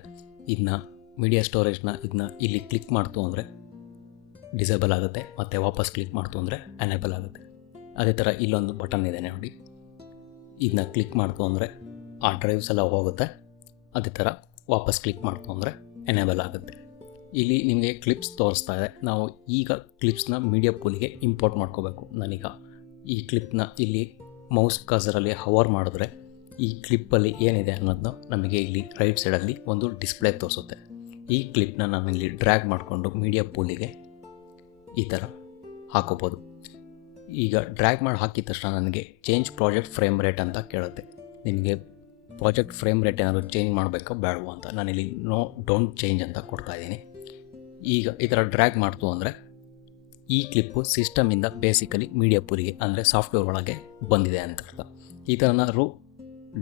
ಇದನ್ನ ಮೀಡಿಯಾ ಸ್ಟೋರೇಜ್ನ ಇದನ್ನ ಇಲ್ಲಿ ಕ್ಲಿಕ್ ಮಾಡ್ತು ಅಂದರೆ ಡಿಸೇಬಲ್ ಆಗುತ್ತೆ, ಮತ್ತು ವಾಪಸ್ ಕ್ಲಿಕ್ ಮಾಡ್ತು ಅಂದರೆ ಎನೇಬಲ್ ಆಗುತ್ತೆ. ಅದೇ ಥರ ಇಲ್ಲೊಂದು ಬಟನ್ ಇದೆ ನೋಡಿ, ಇದನ್ನ ಕ್ಲಿಕ್ ಮಾಡ್ತು ಅಂದರೆ ಆ ಡ್ರೈವ್ಸ್ ಎಲ್ಲ ಹೋಗುತ್ತೆ. ಅದೇ ಥರ ವಾಪಸ್ ಕ್ಲಿಕ್ ಮಾಡ್ತು ಅಂದರೆ ಎನೇಬಲ್ ಆಗುತ್ತೆ. ಇಲ್ಲಿ ನಿಮಗೆ ಕ್ಲಿಪ್ಸ್ ತೋರಿಸ್ತಾ ಇದೆ. ನಾವು ಈಗ ಕ್ಲಿಪ್ಸ್ನ ಮೀಡಿಯಾ ಪೂಲಿಗೆ ಇಂಪೋರ್ಟ್ ಮಾಡ್ಕೋಬೇಕು. ನಾನೀಗ ಈ ಕ್ಲಿಪ್ನ ಇಲ್ಲಿ ಮೌಸ್ ಕರ್ಸರಲ್ಲಿ ಹವರ್ ಮಾಡಿದ್ರೆ ಈ ಕ್ಲಿಪ್ಪಲ್ಲಿ ಏನಿದೆ ಅನ್ನೋದನ್ನ ನಮಗೆ ಇಲ್ಲಿ ರೈಟ್ ಸೈಡಲ್ಲಿ ಒಂದು ಡಿಸ್ಪ್ಲೇ ತೋರಿಸುತ್ತೆ. ಈ ಕ್ಲಿಪ್ನ ನಾನು ಇಲ್ಲಿ ಡ್ರ್ಯಾಗ್ ಮಾಡಿಕೊಂಡು ಮೀಡಿಯಾ ಪೂಲಿಗೆ ಈ ಥರ ಹಾಕೋಬೋದು. ಈಗ ಡ್ರ್ಯಾಗ್ ಮಾಡಿ ಹಾಕಿದ ತಕ್ಷಣ ನನಗೆ ಚೇಂಜ್ ಪ್ರಾಜೆಕ್ಟ್ ಫ್ರೇಮ್ ರೇಟ್ ಅಂತ ಕೇಳುತ್ತೆ. ನಿಮಗೆ ಪ್ರಾಜೆಕ್ಟ್ ಫ್ರೇಮ್ ರೇಟ್ ಏನಾದರೂ ಚೇಂಜ್ ಮಾಡಬೇಕೋ ಬೇಡವೋ ಅಂತ. ನಾನಿಲ್ಲಿ ಡೋಂಟ್ ಚೇಂಜ್ ಅಂತ ಕೊಡ್ತಾಯಿದ್ದೀನಿ. ಈಗ ಈ ಥರ ಡ್ರ್ಯಾಗ್ ಮಾಡ್ತು ಅಂದರೆ ಈ ಕ್ಲಿಪ್ಪು ಸಿಸ್ಟಮಿಂದ ಬೇಸಿಕಲಿ ಮೀಡಿಯಾ ಪೂಲಿಗೆ ಅಂದರೆ ಸಾಫ್ಟ್ವೇರ್ ಒಳಗೆ ಬಂದಿದೆ ಅಂತ ಅರ್ಥ. ಈ ಥರನಾದ್ರು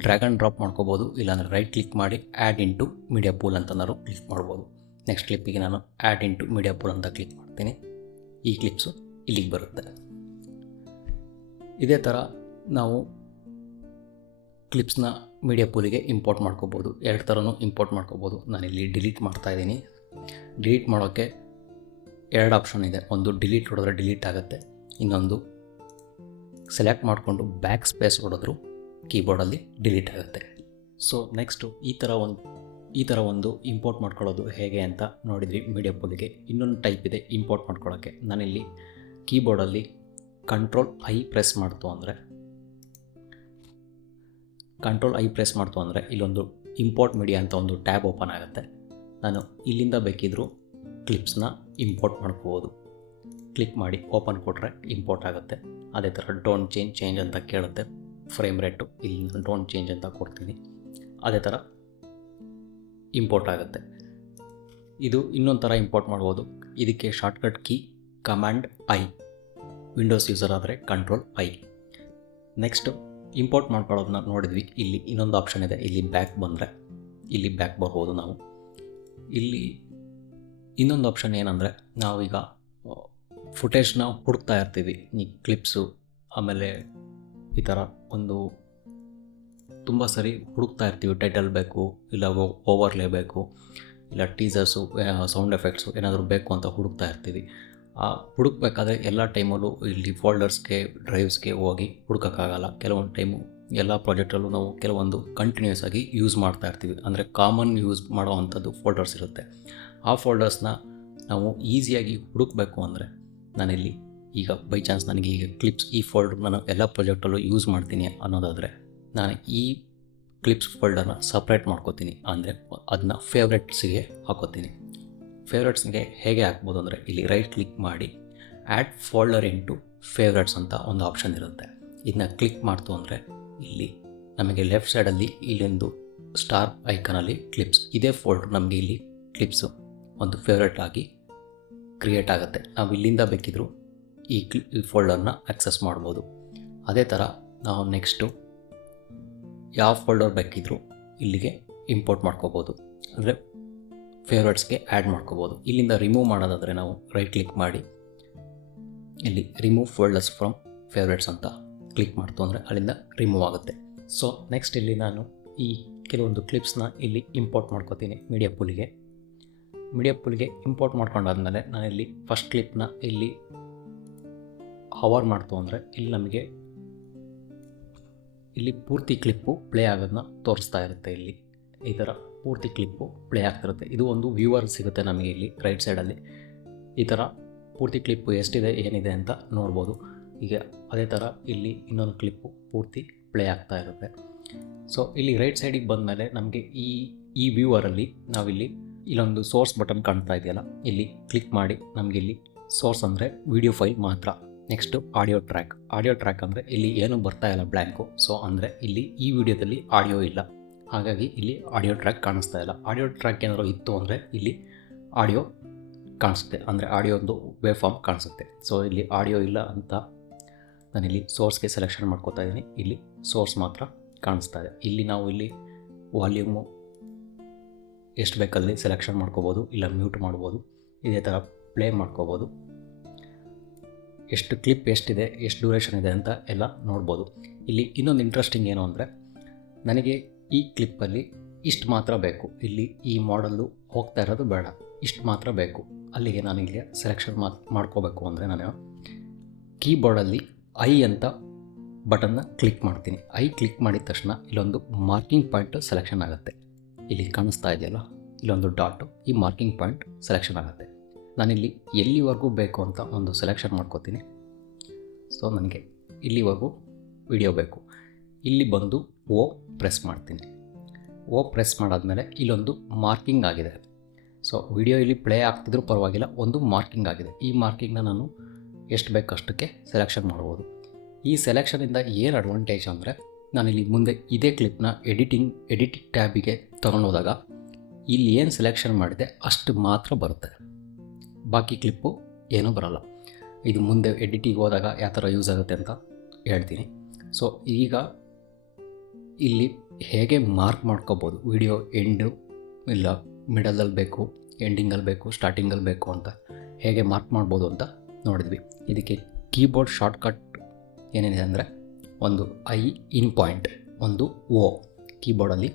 ಡ್ರ್ಯಾಗ್ ಆ್ಯಂಡ್ ಡ್ರಾಪ್ ಮಾಡ್ಕೋಬೋದು, ಇಲ್ಲಾಂದರೆ ರೈಟ್ ಕ್ಲಿಕ್ ಮಾಡಿ ಆ್ಯಡ್ ಇಂಟು ಮೀಡಿಯಾ ಪೂಲ್ ಅಂತನಾದ್ರು ಕ್ಲಿಕ್ ಮಾಡ್ಬೋದು. ನೆಕ್ಸ್ಟ್ ಕ್ಲಿಪ್ಪಿಗೆ ನಾನು ಆ್ಯಡ್ ಇಂಟು ಮೀಡಿಯಾ ಪೂಲ್ ಅಂತ ಕ್ಲಿಕ್ ಮಾಡ್ತೀನಿ. ಈ ಕ್ಲಿಪ್ಸು ಇಲ್ಲಿಗೆ ಬರುತ್ತೆ. ಇದೇ ಥರ ನಾವು ಕ್ಲಿಪ್ಸ್ನ ಮೀಡಿಯಾ ಪೂಲಿಗೆ ಇಂಪೋರ್ಟ್ ಮಾಡ್ಕೋಬೋದು. ಎರಡು ಥರನೂ ಇಂಪೋರ್ಟ್ ಮಾಡ್ಕೋಬೋದು. ನಾನಿಲ್ಲಿ ಡಿಲೀಟ್ ಮಾಡ್ತಾಯಿದ್ದೀನಿ. ಡಿಲೀಟ್ ಮಾಡೋಕ್ಕೆ ಎರಡು ಆಪ್ಷನ್ ಇದೆ. ಒಂದು ಡಿಲೀಟ್ ಹೊಡೆದ್ರೆ ಡಿಲೀಟ್ ಆಗುತ್ತೆ, ಇನ್ನೊಂದು ಸೆಲೆಕ್ಟ್ ಮಾಡಿಕೊಂಡು ಬ್ಯಾಕ್ ಸ್ಪೇಸ್ ಹೊಡೆದ್ರು ಕೀಬೋರ್ಡಲ್ಲಿ ಡಿಲೀಟ್ ಆಗುತ್ತೆ. ಸೊ ನೆಕ್ಸ್ಟು ಈ ಥರ ಒಂದು ಇಂಪೋರ್ಟ್ ಮಾಡ್ಕೊಳ್ಳೋದು ಹೇಗೆ ಅಂತ ನೋಡಿದ್ವಿ ಮೀಡಿಯಾ ಪೂಲಿಗೆ. ಇನ್ನೊಂದು ಟೈಪ್ ಇದೆ ಇಂಪೋರ್ಟ್ ಮಾಡ್ಕೊಳ್ಳೋಕ್ಕೆ. ನಾನಿಲ್ಲಿ ಕೀಬೋರ್ಡಲ್ಲಿ ಕಂಟ್ರೋಲ್ ಐ ಪ್ರೆಸ್ ಮಾಡ್ತು ಅಂದರೆ ಇಲ್ಲೊಂದು ಇಂಪೋರ್ಟ್ ಮೀಡಿಯಾ ಅಂತ ಒಂದು ಟ್ಯಾಬ್ ಓಪನ್ ಆಗುತ್ತೆ. ನಾನು ಇಲ್ಲಿಂದ ಬೇಕಿದ್ದರೂ ಕ್ಲಿಪ್ಸ್ನ ಇಂಪೋರ್ಟ್ ಮಾಡ್ಕೋಬೋದು. ಕ್ಲಿಕ್ ಮಾಡಿ ಓಪನ್ ಕೊಟ್ಟರೆ ಇಂಪೋರ್ಟ್ ಆಗುತ್ತೆ. ಅದೇ ಥರ ಡೋಂಟ್ ಚೇಂಜ್ ಅಂತ ಕೇಳುತ್ತೆ. ಫ್ರೇಮ್ ರೇಟು ಇಲ್ಲಿ ಡೋಂಟ್ ಚೇಂಜ್ ಅಂತ ಕೊಡ್ತೀನಿ. ಅದೇ ಥರ ಇಂಪೋರ್ಟ್ ಆಗುತ್ತೆ. ಇದು ಇನ್ನೊಂದು ಥರ ಇಂಪೋರ್ಟ್ ಮಾಡ್ಬೋದು. ಇದಕ್ಕೆ shortcut key command I, Windows user ಆದರೆ ಕಂಟ್ರೋಲ್ ಐ. ನೆಕ್ಸ್ಟು ಇಂಪೋರ್ಟ್ ಮಾಡ್ಕೊಳ್ಳೋದನ್ನ ನೋಡಿದ್ವಿ. ಇಲ್ಲಿ ಇನ್ನೊಂದು ಆಪ್ಷನ್ ಇದೆ. ಇಲ್ಲಿ ಬ್ಯಾಕ್ ಬಂದರೆ ಇಲ್ಲಿ ಬ್ಯಾಕ್ ಬರ್ಬೋದು ನಾವು. ಇಲ್ಲಿ ಇನ್ನೊಂದು ಆಪ್ಷನ್ ಏನಂದರೆ ನಾವೀಗ ಫುಟೇಜ್ನ ಹುಡುಕ್ತಾ ಇರ್ತೀವಿ. ಈ ಕ್ಲಿಪ್ಸು ಆಮೇಲೆ ಈ ಥರ ಒಂದು ತುಂಬ ಸರಿ ಹುಡುಕ್ತಾ ಇರ್ತೀವಿ. ಟೈಟಲ್ ಬೇಕು, ಇಲ್ಲ ಓವರ್ಲೇ ಬೇಕು, ಇಲ್ಲ ಟೀಸರ್ಸು, ಸೌಂಡ್ ಎಫೆಕ್ಟ್ಸು ಏನಾದರೂ ಬೇಕು ಅಂತ ಹುಡುಕ್ತಾ ಇರ್ತೀವಿ. ಹುಡುಕ್ಬೇಕಾದ್ರೆ ಎಲ್ಲ ಟೈಮಲ್ಲೂ ಇಲ್ಲಿ ಫೋಲ್ಡರ್ಸ್ಗೆ ಡ್ರೈವ್ಸ್ಗೆ ಹೋಗಿ ಹುಡುಕೋಕ್ಕಾಗಲ್ಲ. ಕೆಲವೊಂದು ಟೈಮು ಎಲ್ಲ ಪ್ರಾಜೆಕ್ಟಲ್ಲೂ ನಾವು ಕೆಲವೊಂದು ಕಂಟಿನ್ಯೂಸ್ ಆಗಿ ಯೂಸ್ ಮಾಡ್ತಾ ಇರ್ತೀವಿ. ಅಂದರೆ ಕಾಮನ್ ಯೂಸ್ ಮಾಡೋ ಅಂಥದ್ದು ಫೋಲ್ಡರ್ಸ್ ಇರುತ್ತೆ. ಆ ಫೋಲ್ಡರ್ಸ್ನ ನಾವು ಈಸಿಯಾಗಿ ಹುಡುಕಬೇಕು ಅಂದರೆ ನಾನಿಲ್ಲಿ ಈಗ ಬೈ ಚಾನ್ಸ್ ನನಗೆ ಈಗ ಕ್ಲಿಪ್ಸ್ ಈ ಫೋಲ್ಡರ್ ನಾನು ಎಲ್ಲ ಪ್ರಾಜೆಕ್ಟಲ್ಲೂ ಯೂಸ್ ಮಾಡ್ತೀನಿ ಅನ್ನೋದಾದರೆ ನಾನು ಈ ಕ್ಲಿಪ್ಸ್ ಫೋಲ್ಡರ್ನ ಸಪ್ರೇಟ್ ಮಾಡ್ಕೋತೀನಿ, ಅಂದರೆ ಅದನ್ನ ಫೇವ್ರೆಟ್ಸಿಗೆ ಹಾಕೋತೀನಿ. ಫೇವ್ರೆಟ್ಸ್ಗೆ ಹೇಗೆ ಹಾಕ್ಬೋದು ಅಂದರೆ ಇಲ್ಲಿ ರೈಟ್ ಕ್ಲಿಕ್ ಮಾಡಿ ಆ್ಯಡ್ ಫೋಲ್ಡರ್ ಇಂಟು ಫೇವ್ರೆಟ್ಸ್ ಅಂತ ಒಂದು ಆಪ್ಷನ್ ಇರುತ್ತೆ. ಇದನ್ನ ಕ್ಲಿಕ್ ಮಾಡ್ತು ಅಂದರೆ ಇಲ್ಲಿ ನಮಗೆ ಲೆಫ್ಟ್ ಸೈಡಲ್ಲಿ ಇಲ್ಲೊಂದು ಸ್ಟಾರ್ ಐಕನಲ್ಲಿ ಕ್ಲಿಪ್ಸ್, ಇದೇ ಫೋಲ್ಡರ್ ನಮಗೆ ಇಲ್ಲಿ ಕ್ಲಿಪ್ಸು ಒಂದು ಫೇವ್ರೆಟ್ ಆಗಿ ಕ್ರಿಯೇಟ್ ಆಗುತ್ತೆ. ನಾವು ಇಲ್ಲಿಂದ ಬೇಕಿದ್ದರೂ ಈ ಫೋಲ್ಡರ್ನ ಆಕ್ಸೆಸ್ ಮಾಡ್ಬೋದು. ಅದೇ ಥರ ನಾವು ನೆಕ್ಸ್ಟು ಯಾವ ಫೋಲ್ಡರ್ ಬೇಕಿದ್ದರೂ ಇಲ್ಲಿಗೆ ಇಂಪೋರ್ಟ್ ಮಾಡ್ಕೋಬೋದು, ಅಂದರೆ ಫೇವ್ರೆಟ್ಸ್ಗೆ ಆ್ಯಡ್ ಮಾಡ್ಕೋಬೋದು. ಇಲ್ಲಿಂದ ರಿಮೂವ್ ಮಾಡೋದಾದರೆ ನಾವು ರೈಟ್ ಕ್ಲಿಕ್ ಮಾಡಿ ಇಲ್ಲಿ ರಿಮೂವ್ ಫೋಲ್ಡರ್ಸ್ ಫ್ರಮ್ ಫೇವ್ರೆಟ್ಸ್ ಅಂತ ಕ್ಲಿಕ್ ಮಾಡ್ತು ಅಂದರೆ ಅಲ್ಲಿಂದ ರಿಮೂವ್ ಆಗುತ್ತೆ. ಸೊ ನೆಕ್ಸ್ಟ್ ಇಲ್ಲಿ ನಾನು ಈ ಕೆಲವೊಂದು ಕ್ಲಿಪ್ಸ್ನ ಇಲ್ಲಿ ಇಂಪೋರ್ಟ್ ಮಾಡ್ಕೋತೀನಿ ಮೀಡಿಯಾ ಪೂಲ್ಗೆ ಇಂಪೋರ್ಟ್ ಮಾಡ್ಕೊಂಡಾದ್ಮೇಲೆ ನಾನಿಲ್ಲಿ ಫಸ್ಟ್ ಕ್ಲಿಪ್ನ ಇಲ್ಲಿ ಹವರ್ ಮಾಡ್ತು ಅಂದರೆ ಇಲ್ಲಿ ನಮಗೆ ಇಲ್ಲಿ ಪೂರ್ತಿ ಕ್ಲಿಪ್ಪು ಪ್ಲೇ ಆಗೋದನ್ನ ತೋರಿಸ್ತಾ ಇರುತ್ತೆ. ಇಲ್ಲಿ ಈ ಥರ ಪೂರ್ತಿ ಕ್ಲಿಪ್ಪು ಪ್ಲೇ ಆಗ್ತಿರುತ್ತೆ. ಇದು ಒಂದು ವ್ಯೂವರ್ ಸಿಗುತ್ತೆ ನಮಗೆ ಇಲ್ಲಿ ರೈಟ್ ಸೈಡಲ್ಲಿ. ಈ ಥರ ಪೂರ್ತಿ ಕ್ಲಿಪ್ಪು ಎಷ್ಟಿದೆ ಏನಿದೆ ಅಂತ ನೋಡ್ಬೋದು. ಈಗ ಅದೇ ಥರ ಇಲ್ಲಿ ಇನ್ನೊಂದು ಕ್ಲಿಪ್ಪು ಪೂರ್ತಿ ಪ್ಲೇ ಆಗ್ತಾ ಇರುತ್ತೆ. ಸೊ ಇಲ್ಲಿ ರೈಟ್ ಸೈಡಿಗೆ ಬಂದಮೇಲೆ ನಮಗೆ ಈ ವ್ಯೂವರಲ್ಲಿ ನಾವಿಲ್ಲಿ ಇಲ್ಲೊಂದು ಸೋರ್ಸ್ ಬಟನ್ ಕಾಣ್ತಾ ಇದೆಯಲ್ಲ, ಇಲ್ಲಿ ಕ್ಲಿಕ್ ಮಾಡಿ ನಮಗೆ ಇಲ್ಲಿ ಸೋರ್ಸ್ ಅಂದರೆ ವಿಡಿಯೋ ಫೈಲ್ ಮಾತ್ರ. ನೆಕ್ಸ್ಟು ಆಡಿಯೋ ಟ್ರ್ಯಾಕ್ ಅಂದರೆ ಇಲ್ಲಿ ಏನೂ ಬರ್ತಾ ಇಲ್ಲ, ಬ್ಲ್ಯಾಂಕು. ಸೊ ಅಂದರೆ ಇಲ್ಲಿ ಈ ವಿಡಿಯೋದಲ್ಲಿ ಆಡಿಯೋ ಇಲ್ಲ, ಹಾಗಾಗಿ ಇಲ್ಲಿ ಆಡಿಯೋ ಟ್ರ್ಯಾಕ್ ಕಾಣಿಸ್ತಾ ಇಲ್ಲ. ಆಡಿಯೋ ಟ್ರ್ಯಾಕ್ ಏನಾದರೂ ಇತ್ತು ಅಂದರೆ ಇಲ್ಲಿ ಆಡಿಯೋ ಕಾಣಿಸುತ್ತೆ, ಅಂದರೆ ಆಡಿಯೋದು ವೇವ್ ಫಾರ್ಮ್ ಕಾಣಿಸುತ್ತೆ. ಸೊ ಇಲ್ಲಿ ಆಡಿಯೋ ಇಲ್ಲ ಅಂತ ನಾನಿಲ್ಲಿ ಸೋರ್ಸ್ಗೆ ಸೆಲೆಕ್ಷನ್ ಮಾಡ್ಕೋತಾ ಇದ್ದೀನಿ. ಇಲ್ಲಿ ಸೋರ್ಸ್ ಮಾತ್ರ ಕಾಣಿಸ್ತಾ ಇದೆ. ಇಲ್ಲಿ ನಾವು ಇಲ್ಲಿ ವಾಲ್ಯೂಮು ಎಷ್ಟು ಬೇಕಲ್ಲಿ ಸೆಲೆಕ್ಷನ್ ಮಾಡ್ಕೋಬೋದು, ಇಲ್ಲ ಮ್ಯೂಟ್ ಮಾಡ್ಬೋದು. ಇದೇ ಥರ ಪ್ಲೇ ಮಾಡ್ಕೋಬೋದು. ಎಷ್ಟು ಕ್ಲಿಪ್ ಎಷ್ಟಿದೆ, ಎಷ್ಟು ಡ್ಯೂರೇಷನ್ ಇದೆ ಅಂತ ಎಲ್ಲ ನೋಡ್ಬೋದು. ಇಲ್ಲಿ ಇನ್ನೊಂದು ಇಂಟ್ರೆಸ್ಟಿಂಗ್ ಏನು ಅಂದರೆ ನನಗೆ ಈ ಕ್ಲಿಪ್ಪಲ್ಲಿ ಇಷ್ಟು ಮಾತ್ರ ಬೇಕು, ಇಲ್ಲಿ ಈ ಮಾಡಲ್ಲು ಹೋಗ್ತಾ ಇರೋದು ಬೇಡ, ಇಷ್ಟು ಮಾತ್ರ ಬೇಕು. ಅಲ್ಲಿಗೆ ನಾನು ಇಲ್ಲಿ ಸೆಲೆಕ್ಷನ್ ಮಾಡ್ಕೋಬೇಕು ಅಂದರೆ ನಾನು ಕೀಬೋರ್ಡಲ್ಲಿ ಐ ಅಂತ ಬಟನ್ನ ಕ್ಲಿಕ್ ಮಾಡ್ತೀನಿ. ಐ ಕ್ಲಿಕ್ ಮಾಡಿದ ತಕ್ಷಣ ಇಲ್ಲೊಂದು ಮಾರ್ಕಿಂಗ್ ಪಾಯಿಂಟ್ ಸೆಲೆಕ್ಷನ್ ಆಗುತ್ತೆ. ಇಲ್ಲಿ ಕಾಣಿಸ್ತಾ ಇದೆಯಲ್ಲ, ಇಲ್ಲೊಂದು ಡಾಟು, ಈ ಮಾರ್ಕಿಂಗ್ ಪಾಯಿಂಟ್ ಸೆಲೆಕ್ಷನ್ ಆಗುತ್ತೆ. ನಾನಿಲ್ಲಿ ಎಲ್ಲಿವರೆಗೂ ಬೇಕು ಅಂತ ಒಂದು ಸೆಲೆಕ್ಷನ್ ಮಾಡ್ಕೋತೀನಿ. ಸೊ ನನಗೆ ಇಲ್ಲಿವರೆಗೂ ವಿಡಿಯೋ ಬೇಕು. ಇಲ್ಲಿ ಬಂದು ಓ ಪ್ರೆಸ್ ಮಾಡ್ತೀನಿ. ಓ ಪ್ರೆಸ್ ಮಾಡಾದಮೇಲೆ ಇಲ್ಲೊಂದು ಮಾರ್ಕಿಂಗ್ ಆಗಿದೆ. ಸೊ ವಿಡಿಯೋ ಇಲ್ಲಿ ಪ್ಲೇ ಆಗ್ತಿದ್ರೂ ಪರವಾಗಿಲ್ಲ, ಒಂದು ಮಾರ್ಕಿಂಗ್ ಆಗಿದೆ. ಈ ಮಾರ್ಕಿಂಗ್ನ ನಾನು ಎಷ್ಟು ಬೇಕು ಅಷ್ಟಕ್ಕೆ ಸೆಲೆಕ್ಷನ್ ಮಾಡ್ಬೋದು. ಈ ಸೆಲೆಕ್ಷನಿಂದ ಏನು ಅಡ್ವಾಂಟೇಜ್ ಅಂದರೆ ನಾನಿಲ್ಲಿ ಮುಂದೆ ಇದೇ ಕ್ಲಿಪ್ನ ಎಡಿಟಿಂಗ್ ಟ್ಯಾಬಿಗೆ ತೊಗೊಂಡೋದಾಗ ಇಲ್ಲಿ ಏನು ಸೆಲೆಕ್ಷನ್ ಮಾಡಿದೆ ಅಷ್ಟು ಮಾತ್ರ ಬರುತ್ತೆ, ಬಾಕಿ ಕ್ಲಿಪ್ಪು ಏನೂ ಬರೋಲ್ಲ. ಇದು ಮುಂದೆ ಎಡಿಟಿಗೆ ಹೋದಾಗ ಯಾವ ಥರ ಯೂಸ್ ಆಗುತ್ತೆ ಅಂತ ಹೇಳ್ತೀನಿ. ಸೊ ಈಗ ಇಲ್ಲಿ ಹೇಗೆ ಮಾರ್ಕ್ ಮಾಡ್ಕೋಬೋದು, ವಿಡಿಯೋ ಎಂಡು ಇಲ್ಲ ಮಿಡಲಲ್ಲಿ ಬೇಕು, ಎಂಡಿಂಗಲ್ಲಿ ಬೇಕು, ಸ್ಟಾರ್ಟಿಂಗಲ್ಲಿ ಬೇಕು ಅಂತ ಹೇಗೆ ಮಾರ್ಕ್ ಮಾಡ್ಬೋದು ಅಂತ ನೋಡಿದ್ವಿ. ಇದಕ್ಕೆ ಕೀಬೋರ್ಡ್ ಶಾರ್ಟ್ಕಟ್ ಏನೇನಿದೆ ಅಂದರೆ ಒಂದು ಐ ಇನ್ ಪಾಯಿಂಟ್, ಒಂದು ಓ, ಕೀಬೋರ್ಡಲ್ಲಿ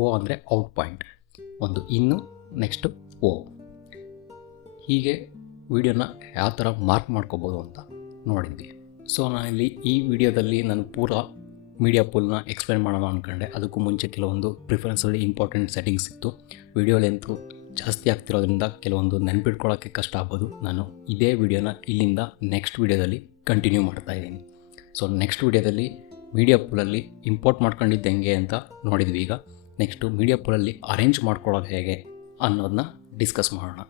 ಓ ಅಂದರೆ ಔಟ್ ಪಾಯಿಂಟ್, ಒಂದು ಇನ್ನು, ನೆಕ್ಸ್ಟು ಓ. ಹೀಗೆ ವಿಡಿಯೋನ ಯಾವ ಥರ ಮಾರ್ಕ್ ಮಾಡ್ಕೋಬೋದು ಅಂತ ನೋಡಿದ್ವಿ. ಸೊ ನಾನಿಲ್ಲಿ ಈ ವಿಡಿಯೋದಲ್ಲಿ ನಾನು ಪೂರ ಮೀಡಿಯಾ ಪೂಲ್ನ ಎಕ್ಸ್ಪ್ಲೇನ್ ಮಾಡೋಣ ಅಂದ್ಕೊಂಡೆ. ಅದಕ್ಕೂ ಮುಂಚೆ ಕೆಲವೊಂದು ಪ್ರಿಫರೆನ್ಸಲ್ಲಿ ಇಂಪಾರ್ಟೆಂಟ್ ಸೆಟ್ಟಿಂಗ್ಸ್ ಇತ್ತು. ವಿಡಿಯೋ ಲೆಂತು ಜಾಸ್ತಿ ಆಗ್ತಿರೋದ್ರಿಂದ ಕೆಲವೊಂದು ನೆನ್ಪಿಟ್ಕೊಳ್ಳೋಕ್ಕೆ ಕಷ್ಟ ಆಗ್ಬೋದು. ನಾನು ಇದೇ ವಿಡಿಯೋನ ಇಲ್ಲಿಂದ ನೆಕ್ಸ್ಟ್ ವಿಡಿಯೋದಲ್ಲಿ ಕಂಟಿನ್ಯೂ ಮಾಡ್ತಾಯಿದ್ದೀನಿ. ಸೊ ನೆಕ್ಸ್ಟ್ ವಿಡಿಯೋದಲ್ಲಿ ಮೀಡಿಯಾ ಪೂಲಲ್ಲಿ ಇಂಪೋರ್ಟ್ ಮಾಡ್ಕೊಂಡಿದ್ದು ಹೆಂಗೆ ಅಂತ ನೋಡಿದ್ವಿ. ಈಗ ನೆಕ್ಸ್ಟು ಮೀಡಿಯಾ ಪೂಲಲ್ಲಿ ಅರೇಂಜ್ ಮಾಡ್ಕೊಳ್ಳೋದು ಹೇಗೆ ಅನ್ನೋದನ್ನ ಡಿಸ್ಕಸ್ ಮಾಡೋಣ.